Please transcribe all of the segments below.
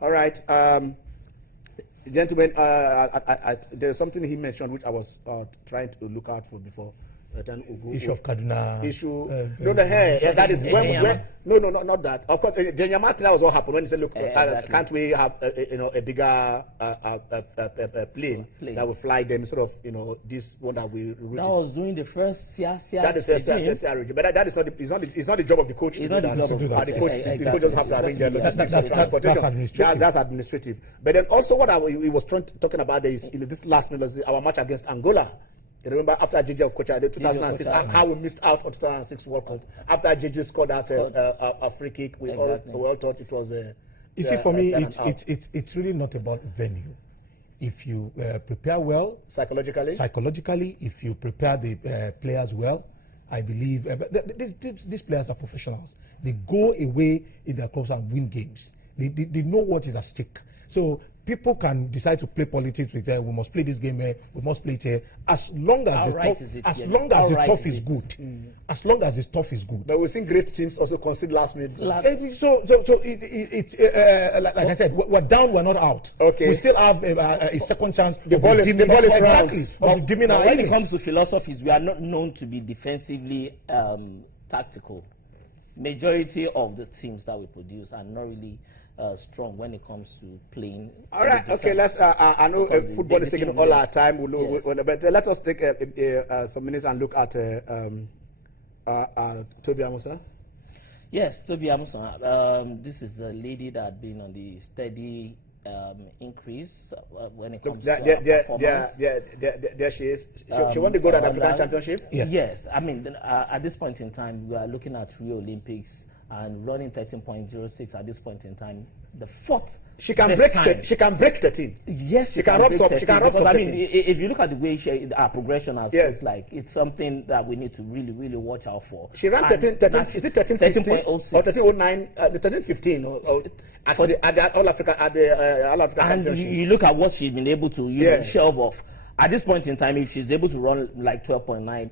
All right. Gentlemen, there's something he mentioned which I was trying to look out for before. Issue of Kaduna. That is when no, not that. Of course, that was what happened when he said, "Look, exactly. Can't we have a bigger plane that will fly them instead of this one that we." That was during the first CSR. That is CSR regime, but that is not. It's not the job of the coach. It's not the job of the coach. The coach just have to arrange their logistics and transportation. That's administrative. But then also what he was talking about is this last minute our match against Angola. You remember after JJ of Coach, 2006, how we missed out on 2006 World Cup. After JJ scored that a free kick, we all thought it was a. You see, for me, it's really not about venue. If you prepare well, psychologically, if you prepare the players well, I believe these players are professionals. They go away in their clubs and win games. They know what is at stake. So people can decide to play politics with we must play this game here, we must play it here, as long as the tough is good. As long as the tough is good. But we've seen great teams also concede last minute. So like I said, we're down, we're not out. Okay. We still have a second chance. The ball is round. When it comes to philosophies, we are not known to be defensively tactical. Majority of the teams that we produce are not really strong when it comes to playing. All right, okay, let's. I know football is taking all our time. But let us take some minutes and look at Toby Amusa. Yes, Toby Amusa. This is a lady that had been on the steady increase when it comes to performance. There she is. She won the gold at the African Championship. Yes. I mean, at this point in time, we are looking at Rio Olympics and running 13.06 at this point in time. The fourth. She can break 13. Yes, she can rub some. She can rub some. I mean, if you look at the way our progression has, it's like it's something that we need to really, really watch out for. She ran 13. Is it 13.15 or 13.09? The 13.15 at the All Africa Championship. And you look at what she's been able to shelve off. At this point in time, if she's able to run like 12.9.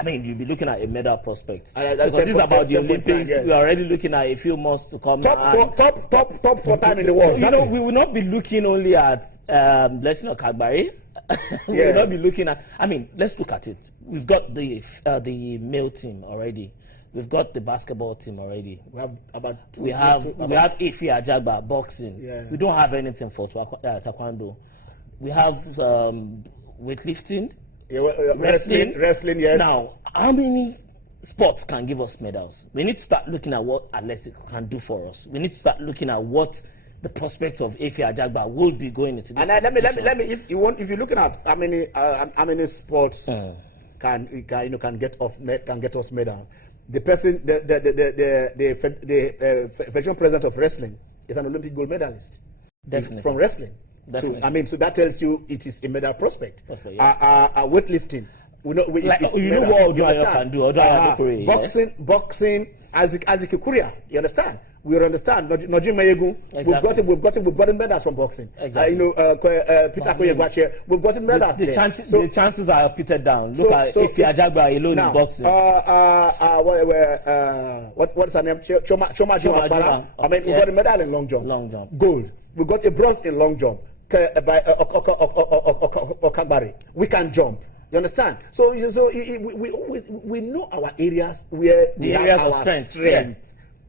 I mean, you'll be looking at a medal prospect. Because this is about the Olympics. We are already looking at a few months to come. Top four time in the world. So, we will not be looking only at Blessing Okagbare. We will not be looking at. I mean, let's look at it. We've got the male team already. We've got the basketball team already. We have Ife Ajagba boxing. Yeah. We don't have anything for taekwondo. We have weightlifting. Wrestling, yes. Now, how many sports can give us medals? We need to start looking at what athletics can do for us. We need to start looking at what the prospect of Ife Ajagba will be going into this. And let me, if you're looking at how many sports can get us medal. The person, the Federation President of Wrestling is an Olympic gold medalist. Definitely. From wrestling. Definitely. So that tells you it is a medal prospect. Weightlifting. What Oduayo can do. Boxing, Aziki Kuria. You understand? We understand. Nojin Mayegu. We've gotten medals from boxing. Exactly. Peter Koyegwache. We've gotten medals. The chances are pitted down. Look at Ife Ajagba alone in boxing. What's her name? Choma Jumabara. I mean, we got a medal in long jump. Gold. We got a bronze in long jump. By Okagbare. We can jump. You understand? So we know our areas where the areas of strength. Yeah.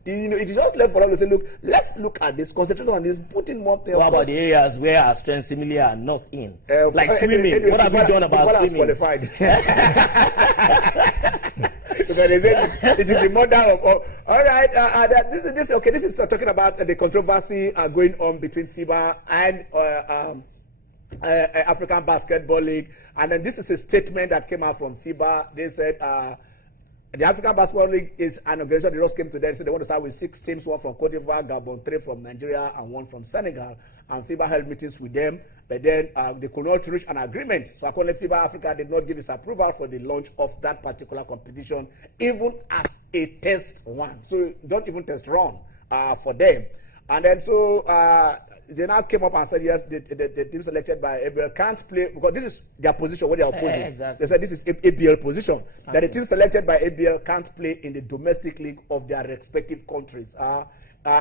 It is just left for us to say, look, let's look at this, concentrate on this, put in more things. What about the areas where our strengths similarly are not in? Like swimming. What have you done about swimming? Qualified. So there is it is the mother of all. All right, this is talking about the controversy going on between FIba and African Basketball League, and then this is a statement that came out from FIba. They said the African Basketball League is an organization that just came to them and said they want to start with 6 teams, 1 from Cote d'Ivoire, Gabon, 3 from Nigeria, and 1 from Senegal. And FIba held meetings with them, but then they could not reach an agreement. So according to FIba Africa did not give its approval for the launch of that particular competition, even as a test one. So don't even test run for them. And then so they now came up and said, yes, the team selected by ABL can't play, because this is their position, what they are opposing. Exactly. They said this is ABL position, that the team selected by ABL can't play in the domestic league of their respective countries.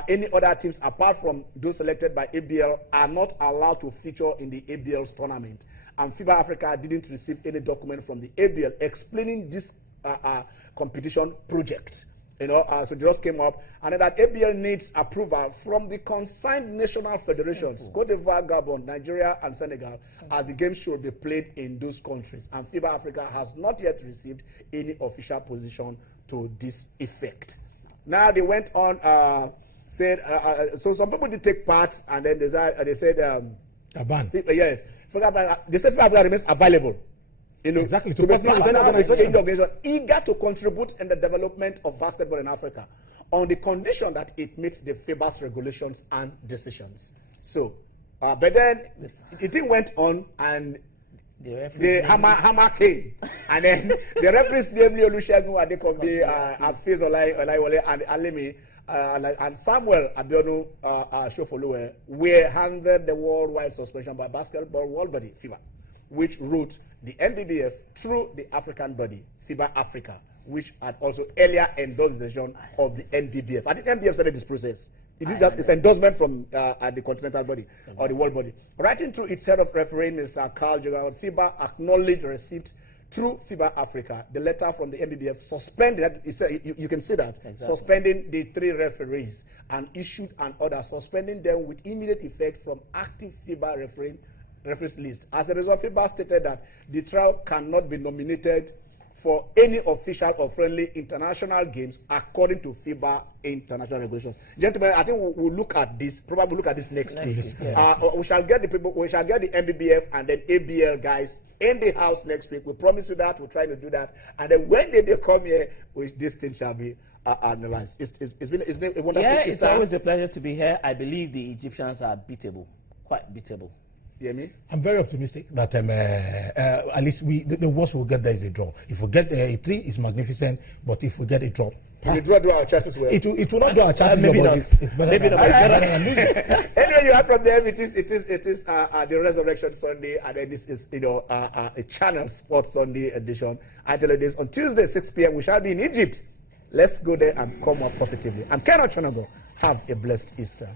any other teams apart from those selected by ABL are not allowed to feature in the ABL's tournament. And FIBA Africa didn't receive any document from the ABL explaining this competition project. So it just came up, and then that ABL needs approval from the consigned national federations, Cote d'Ivoire, Gabon, Nigeria, and Senegal, as the game should be played in those countries. And FIBA Africa has not yet received any official position to this effect. Now they went on, so some people did take part, and then they said, a ban. Yes, they said FIBA Africa remains available. Exactly. To be organization eager to contribute in the development of basketball in Africa, on the condition that it meets the FIBA's regulations and decisions. So, but then the thing went on, and the hammer came, and then the referees namely Olusegun Adekombi, Afiz Olaiwole, and Alimi, and Samuel Abionu Shofoluwe were handed the worldwide suspension by Basketball World Body FIBA, which wrote the NBBF through the African body, FIBA Africa, which had also earlier endorsed the decision of the NBBF. I think NBBF started this process. It's endorsement from the continental body or the world body. Writing through its head of refereeing, Mr. Carl Jogan, FIBA acknowledged receipt through FIBA Africa the letter from the NBBF suspended. You can see that suspending the 3 referees and issued an order suspending them with immediate effect from active FIBA referees list. As a result, FIBA stated that the trial cannot be nominated for any official or friendly international games according to FIBA international regulations. Gentlemen, I think we'll look at this, probably look at this next week. We shall get the NBBF and then ABL guys in the house next week. We promise you that. We'll try to do that. And then when they come here, this thing shall be analyzed. It's been a wonderful it's always a pleasure to be here. I believe the Egyptians are beatable, quite beatable. I'm very optimistic that at least the worst we'll get there is a draw. If we get a 3, it's magnificent, but if we get a draw, the draw do our chances well. It will not do our chances. Maybe not. Maybe not. Anyway, you heard from them. It is the Resurrection Sunday, and then this is a Channel Sports Sunday edition. I tell you this, on Tuesday 6 p.m. we shall be in Egypt. Let's go there and come up positively. I'm Ken Ochonogo. Have a blessed Easter.